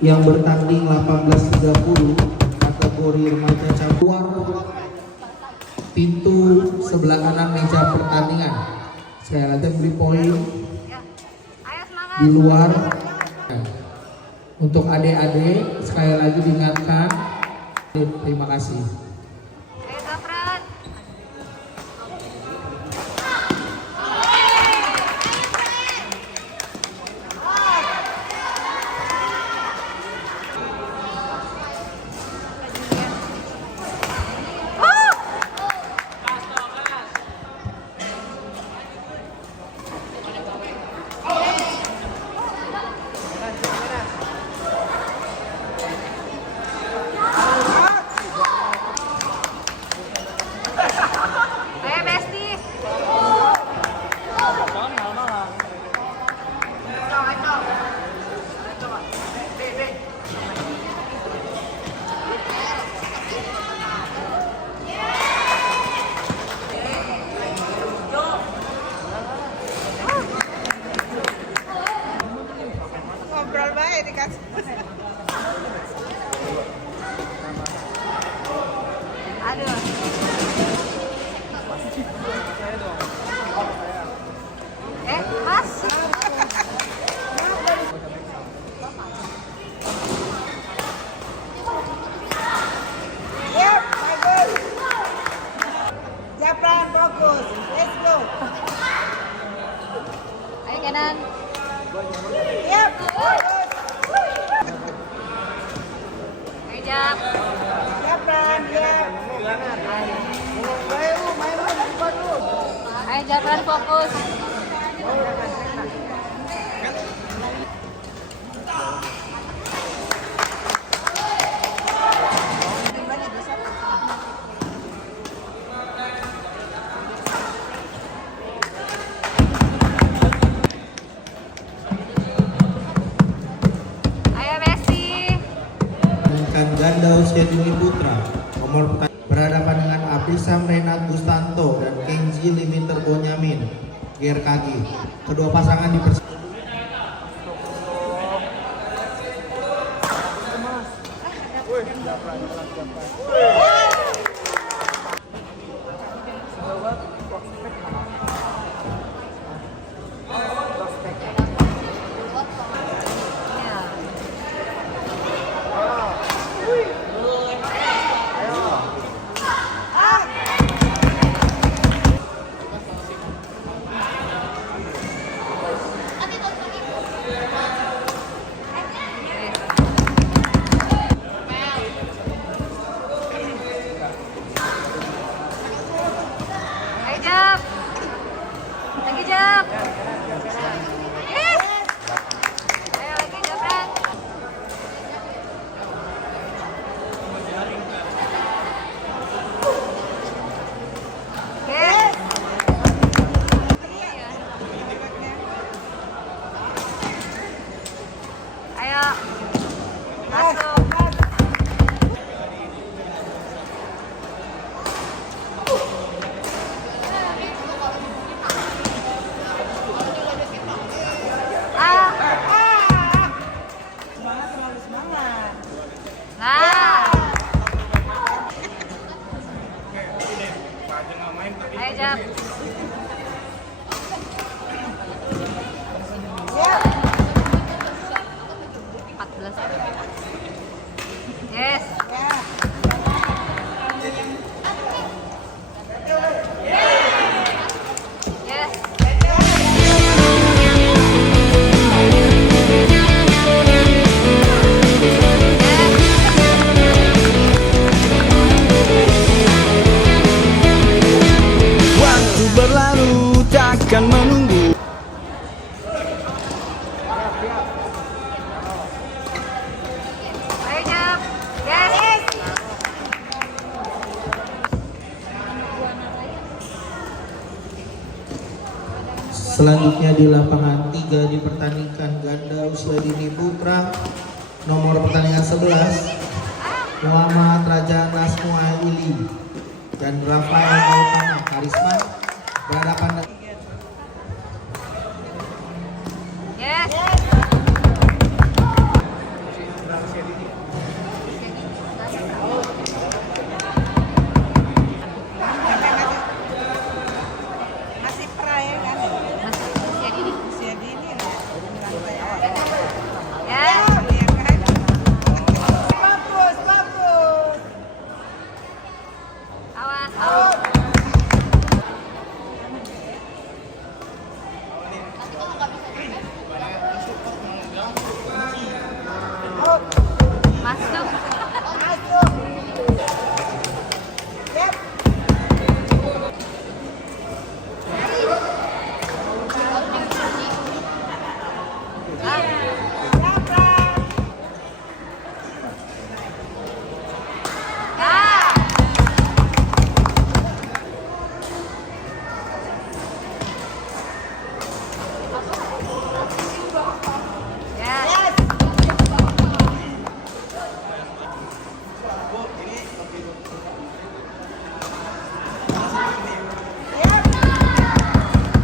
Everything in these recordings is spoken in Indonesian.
yang bertanding 18.30 kategori remaja cabur pintu sebelah kanan meja pertandingan. Sekali lagi beri poin di luar. Untuk adik-adik sekali lagi diingatkan, terima kasih. Ngobrol baik dikasih. Aduh. Mas. Yep, bagus. Japran fokus. Let's go. Ayo kanan. Yep. Ayo Jap. Japran, ya. Ayo Japran fokus. Ganda usia dini putra nomor berhadapan dengan Abisam Renat Gustanto dan Kenji Limiter Bonyamin GRKG. Kedua pasangan dipersilakan. Jap. Lagi Jap. Yes. Ayo lagi Japran. Yes. Ayo. Masuk. Ayo Jap. Ya. 14. Yes. Yes. Berlalu takkan menunggu. Ayo Jap. Yes. Selanjutnya di lapangan 3 dipertandingkan ganda usia dini putra nomor pertandingan 11 Muhammad Raja Nasmuaili dan Rafael Gautama Karisma berhadapan dengan Yes. Yes.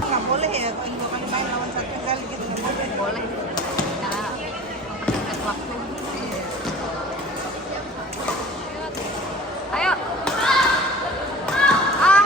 Nggak boleh ya kalau 2 kali main lawan 1 kali gitu nggak boleh. Boleh. Cara mempersingkat waktu. Ayo. Ah.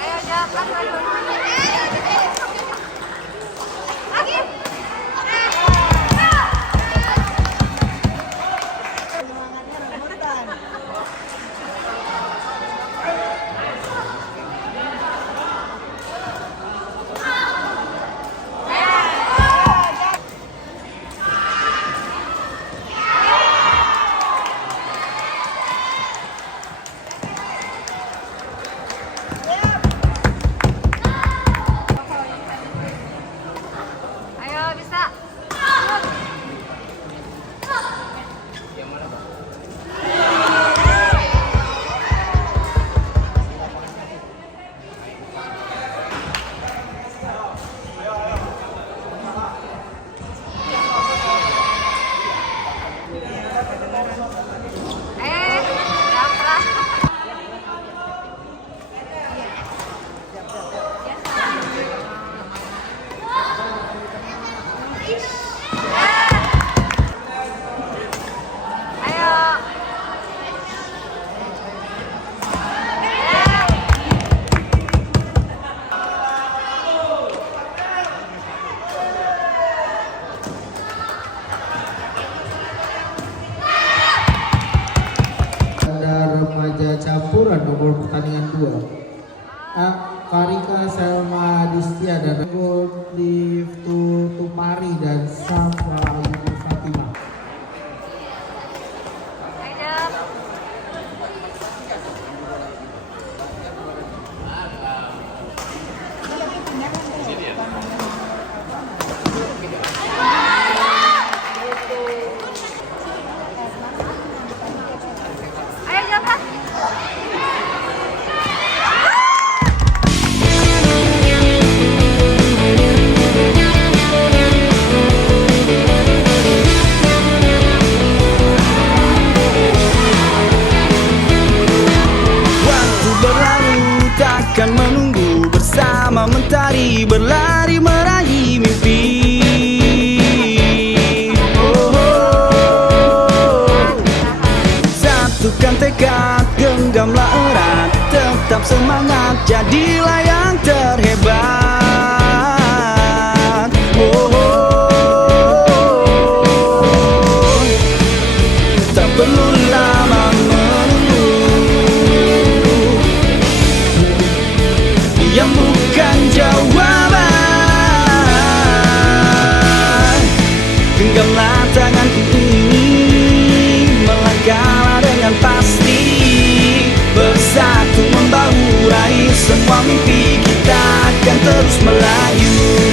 Ayo Jab, lagi. Semangatnya rebutan. Ayo bisa. Jabra. Ayo. Ada remaja campuran nomor pertandingan 2. A. Karika Selma Adistia dan Goldiftu Tupari dan Safa Ayu Fatimah. Ayo Jab. Ayo Jabra. Waktu berlalu takkan menunggu, bersama mentari berlari meraih mimpi. Oh, satukan tekad, genggamlah erat, tetap semangat, jadilah yang terhebat. Tak perlu lama menunggu, yang akan terus melaju.